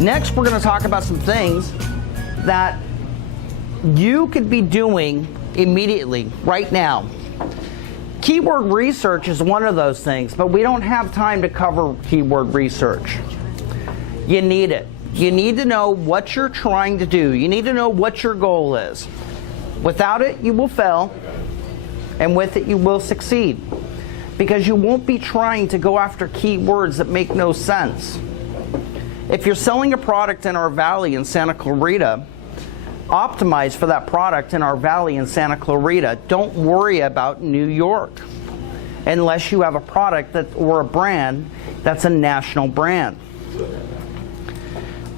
Next, we're going to talk about some things that you could be doing immediately, right now. Keyword research is one of those things, but we don't have time to cover keyword research. You need it. You need to know what you're trying to do. You need to know what your goal is. Without it, you will fail, and with it, you will succeed, because you won't be trying to go after keywords that make no sense. If you're selling a product in our valley in Santa Clarita, optimize for that product in our valley in Santa Clarita. Don't worry about New York, unless you have a product or a brand that's a national brand.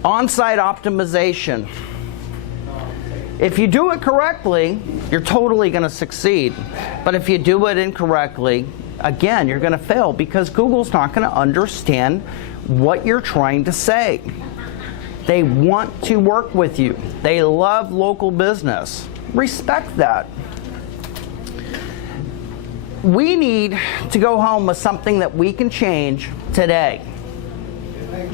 On-site optimization. If you do it correctly, you're totally going to succeed. But if you do it incorrectly, again, you're going to fail, because Google's not going to understand what you're trying to say. They want to work with you. They love local business. Respect that. We need to go home with something that we can change today.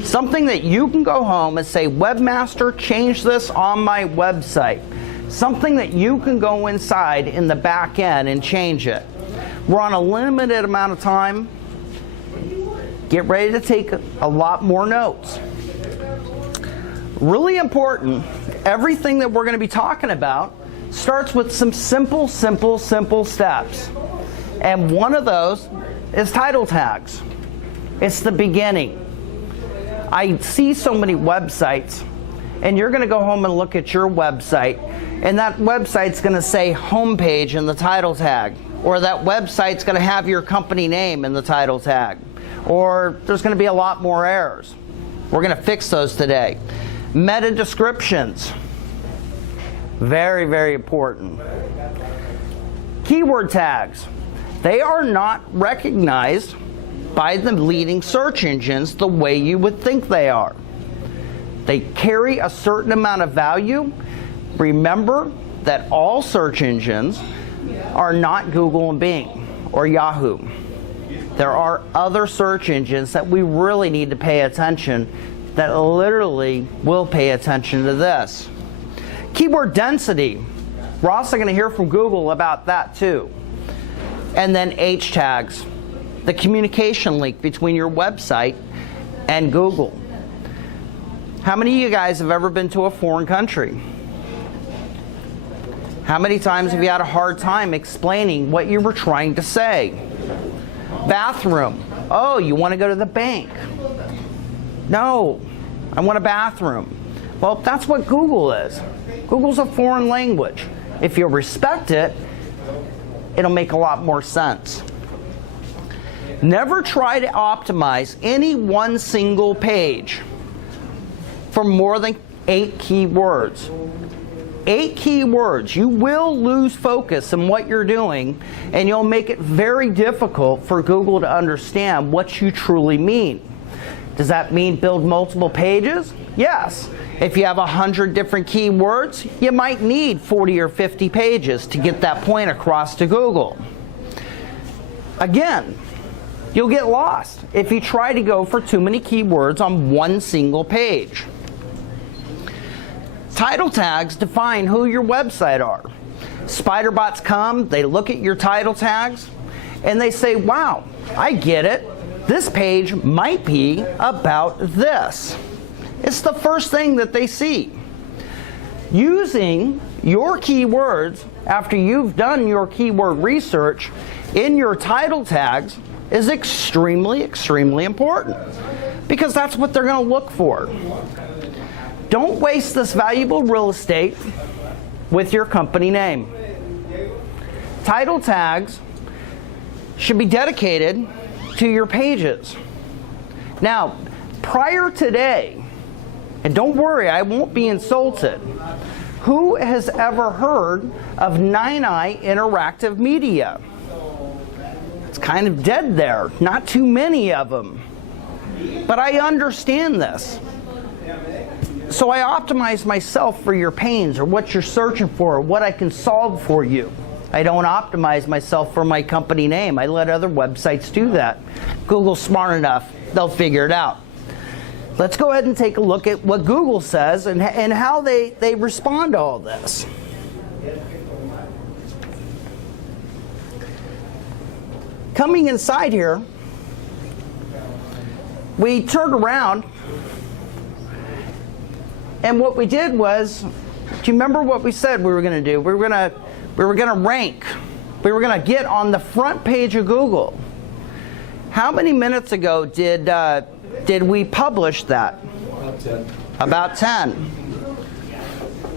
Something that you can go home and say, Webmaster, change this on my website. Something that you can go inside in the back end and change it. We're on a limited amount of time. Get ready to take a lot more notes. Really important, everything that we're going to be talking about starts with some simple steps. And one of those is title tags. It's the beginning. I see so many websites, and you're going to go home and look at your website, and that website's going to say homepage in the title tag, or that website's going to have your company name in the title tag, or there's going to be a lot more errors. We're going to fix those today. Meta descriptions, very important. Keyword tags, they are not recognized by the leading search engines the way you would think they are. They carry a certain amount of value. Remember that all search engines are not Google and Bing or Yahoo. There are other search engines that we really need to pay attention, that literally will pay attention to this. Keyword density. We're also going to hear from Google about that too. And then H tags, the communication link between your website and Google. How many of you guys have ever been to a foreign country? How many times have you had a hard time explaining what you were trying to say? Bathroom. Oh, you want to go to the bank? No, I want a bathroom. Well, that's what Google is. Google's a foreign language. If you respect it, it'll make a lot more sense. Never try to optimize any one single page for more than 8 keywords. 8 keywords. You will lose focus in what you're doing, and you'll make it very difficult for Google to understand what you truly mean. Does that mean build multiple pages? Yes. If you have 100 different keywords, you might need 40 or 50 pages to get that point across to Google. Again, you'll get lost if you try to go for too many keywords on one single page. Title tags define who your website are. Spiderbots come, they look at your title tags, and they say, wow, I get it. This page might be about this. It's the first thing that they see. Using your keywords after you've done your keyword research in your title tags is extremely important, because that's what they're going to look for. Don't waste this valuable real estate with your company name. Title tags should be dedicated to your pages. Now, prior today, and don't worry, I won't be insulted, who has ever heard of 9i Interactive Media? It's kind of dead there. Not too many of them. But I understand this. So I optimize myself for your pains, or what you're searching for, or what I can solve for you. I don't optimize myself for my company name. I let other websites do that. Google's smart enough, they'll figure it out. let's go ahead and take a look at what Google says and how they respond to all this. Coming inside here, we turned around, and what we did was, do you remember what we said we were going to do? We were going to rank. We were going to get on the front page of Google. How many minutes ago did we publish that? About 10. About 10.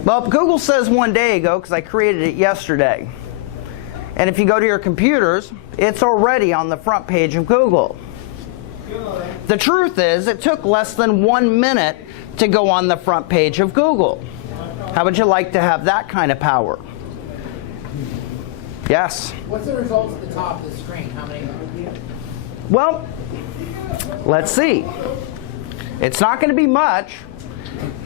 Well, Google says 1 day ago because I created it yesterday. And if you go to your computers, it's already on the front page of Google. The truth is, it took less than 1 minute to go on the front page of Google. How would you like to have that kind of power? Yes? What's the results at the top of the screen? How many? Well, let's see. It's not going to be much,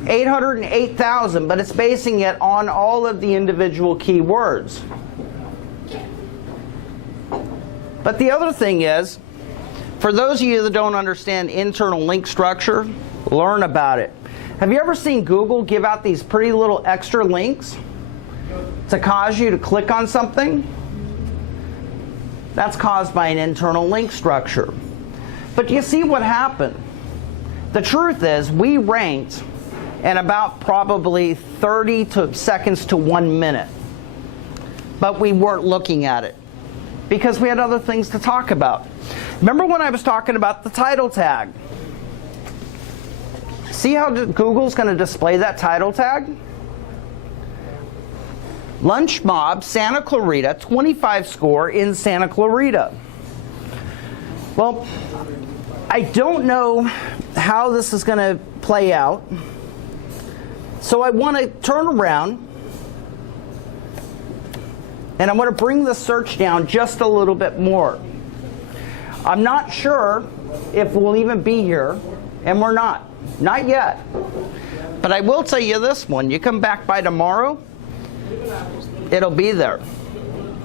808,000, but it's basing it on all of the individual keywords. But the other thing is, for those of you that don't understand internal link structure, learn about it. Have you ever seen Google give out these pretty little extra links to cause you to click on something? That's caused by an internal link structure. But you see what happened? The truth is, we ranked in about probably 30 seconds to 1 minute. But we weren't looking at it because we had other things to talk about. Remember when I was talking about the title tag? See how Google's going to display that title tag? Lunch Mob, Santa Clarita, 25 score in Santa Clarita. Well, I don't know how this is going to play out. So I want to turn around and I want to bring the search down just a little bit more. I'm not sure if we'll even be here, and we're not. Not yet. But I will tell you this one. You come back by tomorrow, it'll be there.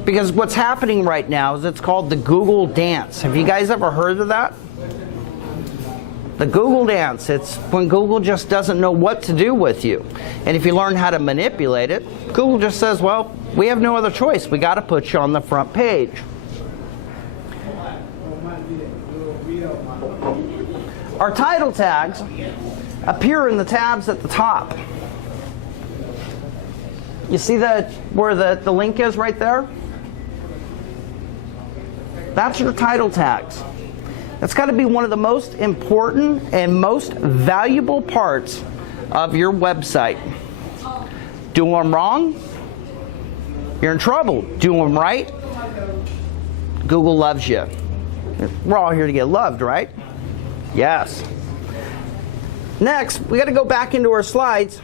Because what's happening right now is it's called the Google Dance. Have you guys ever heard of that? The Google Dance. It's when Google just doesn't know what to do with you. And if you learn how to manipulate it, Google just says, well, we have no other choice. We got to put you on the front page. Our title tags appear in the tabs at the top. You see where the link is right there? That's your title tags. That's got to be one of the most important and most valuable parts of your website. Do them wrong, you're in trouble. Do them right, Google loves you. We're all here to get loved, right? Yes. Next, we got to go back into our slides.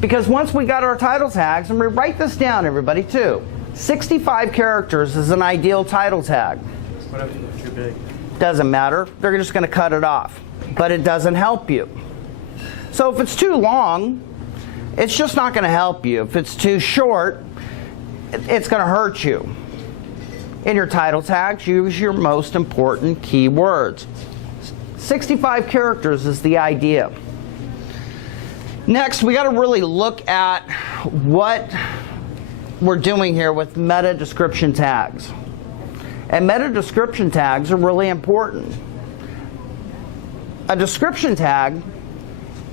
Because once we got our title tags, and we write this down, everybody, too. 65 characters is an ideal title tag. What if it's too big? Doesn't matter. They're just going to cut it off. But it doesn't help you. So if it's too long, it's just not going to help you. If it's too short, it's going to hurt you. In your title tags, use your most important keywords. 65 characters is the idea. Next, we got to really look at what we're doing here with meta description tags. And meta description tags are really important. A description tag,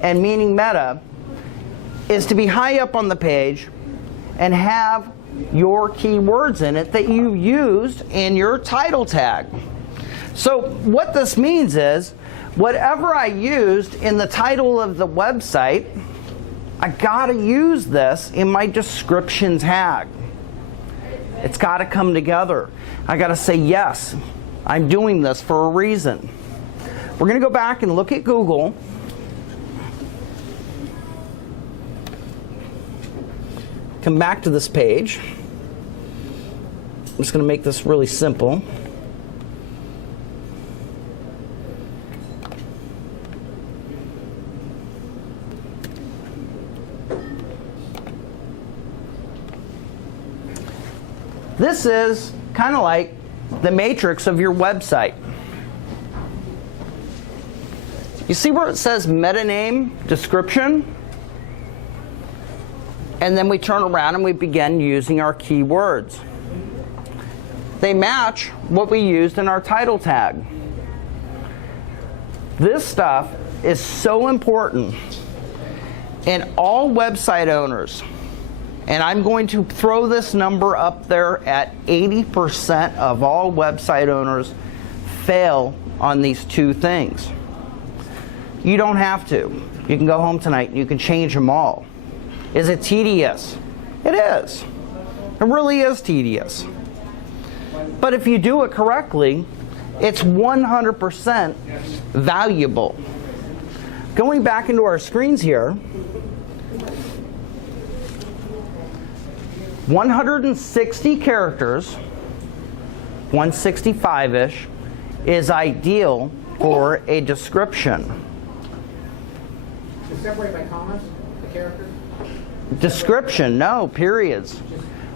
and meaning meta, is to be high up on the page and have your keywords in it that you used in your title tag. So what this means is, whatever I used in the title of the website, I gotta use this in my description tag. It's gotta come together. I gotta say, yes, I'm doing this for a reason. We're gonna go back and look at Google. Come back to this page. I'm just going to make this really simple. This is kind of like the matrix of your website. You see where it says meta name description? And then we turn around and we begin using our keywords. They match what we used in our title tag. This stuff is so important. And all website owners, and I'm going to throw this number up there at 80% of all website owners fail on these two things. You don't have to. You can go home tonight and you can change them all. Is it tedious? It is. It really is tedious. But if you do it correctly, it's 100% valuable. Going back into our screens here, 160 characters, 165-ish, is ideal for a description. To separate by commas, the character? Description, no, periods.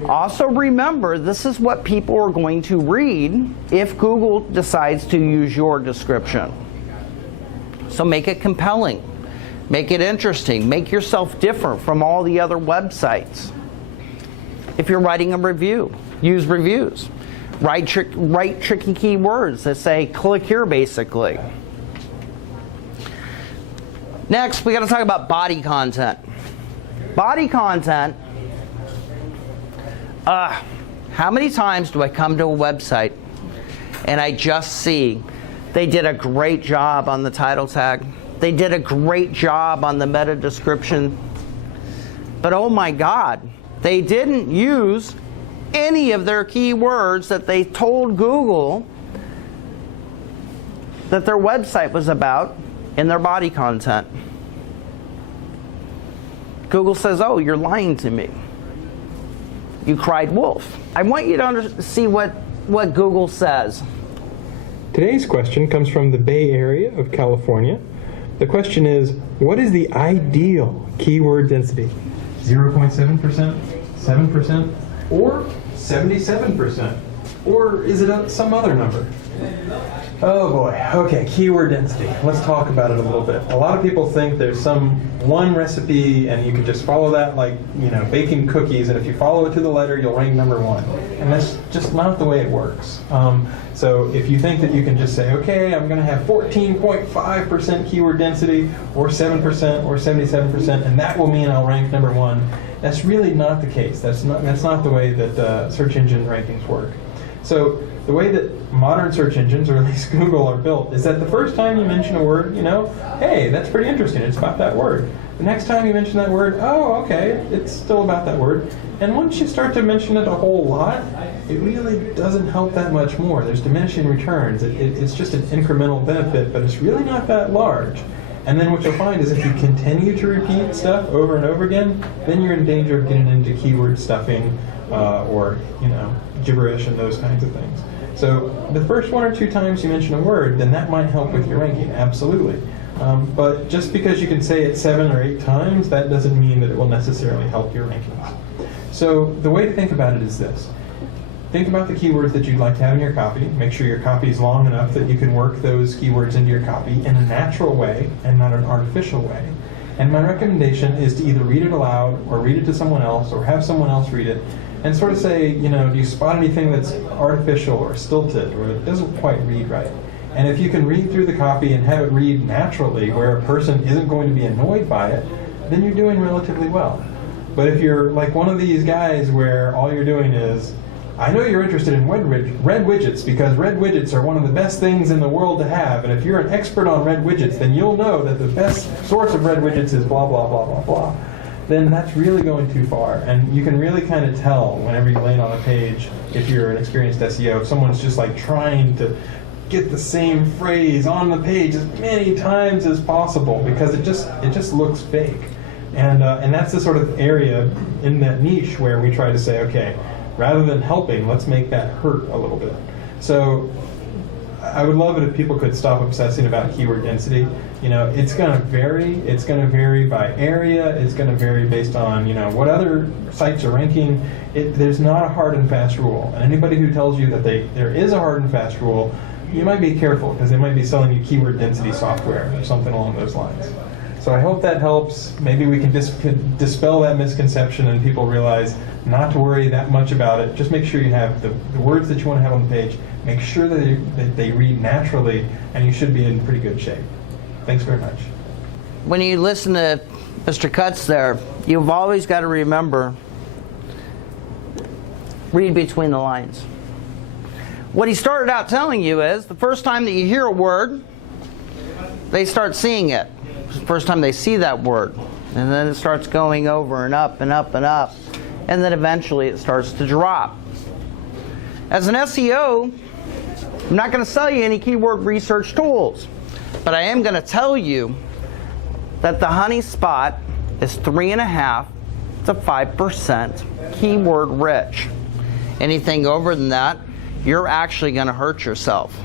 Also remember, this is what people are going to read if Google decides to use your description. So make it compelling, make it interesting, make yourself different from all the other websites. If you're writing a review, use reviews. Write tricky keywords that say click here basically. Next, we got to talk about body content. Body content. How many times do I come to a website and I just see they did a great job on the title tag, they did a great job on the meta description, but oh my God, they didn't use any of their keywords that they told Google that their website was about in their body content. Google says, oh, you're lying to me. You cried wolf. I want you to see what Google says. Today's question comes from the Bay Area of California. The question is, what is the ideal keyword density? 0.7%, 7%, or 77%? Or is it some other number? Oh boy, okay, keyword density. Let's talk about it a little bit. A lot of people think there's some one recipe and you can just follow that like, baking cookies, and if you follow it to the letter, you'll rank number one. And that's just not the way it works. So if you think that you can just say, okay, I'm going to have 14.5% keyword density, or 7%, or 77%, and that will mean I'll rank number one, that's really not the case. That's not the way that search engine rankings work. So the way that modern search engines, or at least Google, are built is that the first time you mention a word, hey, that's pretty interesting, it's about that word. The next time you mention that word, oh, okay, it's still about that word. And once you start to mention it a whole lot, it really doesn't help that much more. There's diminishing returns. It's just an incremental benefit, but it's really not that large. And then what you'll find is if you continue to repeat stuff over and over again, then you're in danger of getting into keyword stuffing or gibberish and those kinds of things. So the first 1 or 2 times you mention a word, then that might help with your ranking, absolutely. But just because you can say it 7 or 8 times, that doesn't mean that it will necessarily help your rankings. So the way to think about it is this. Think about the keywords that you'd like to have in your copy. Make sure your copy is long enough that you can work those keywords into your copy in a natural way and not an artificial way. And my recommendation is to either read it aloud or read it to someone else or have someone else read it and sort of say, do you spot anything that's artificial or stilted or that doesn't quite read right? And if you can read through the copy and have it read naturally where a person isn't going to be annoyed by it, then you're doing relatively well. But if you're like one of these guys where all you're doing is, I know you're interested in red widgets because red widgets are one of the best things in the world to have, and if you're an expert on red widgets, then you'll know that the best source of red widgets is blah, blah, blah, blah, blah. Then that's really going too far. And you can really kind of tell whenever you land on a page, if you're an experienced SEO, if someone's just like trying to get the same phrase on the page as many times as possible because it just looks fake. And that's the sort of area in that niche where we try to say, okay, rather than helping, let's make that hurt a little bit. So I would love it if people could stop obsessing about keyword density. It's going to vary. It's going to vary by area. It's going to vary based on, what other sites are ranking. There's not a hard and fast rule. And anybody who tells you that there is a hard and fast rule, you might be careful because they might be selling you keyword density software or something along those lines. So I hope that helps. Maybe we can dispel that misconception and people realize not to worry that much about it. Just make sure you have the words that you want to have on the page. Make sure that they read naturally, and you should be in pretty good shape. Thanks very much. When you listen to Mr. Cutts there, you've always got to remember, read between the lines. What he started out telling you is, the first time that you hear a word, they start seeing it. The first time they see that word. And then it starts going over and up and up and up. And then eventually it starts to drop. As an SEO, I'm not going to sell you any keyword research tools. But I am going to tell you that the honey spot is 3.5 to 5% keyword rich. Anything over than that, you're actually going to hurt yourself.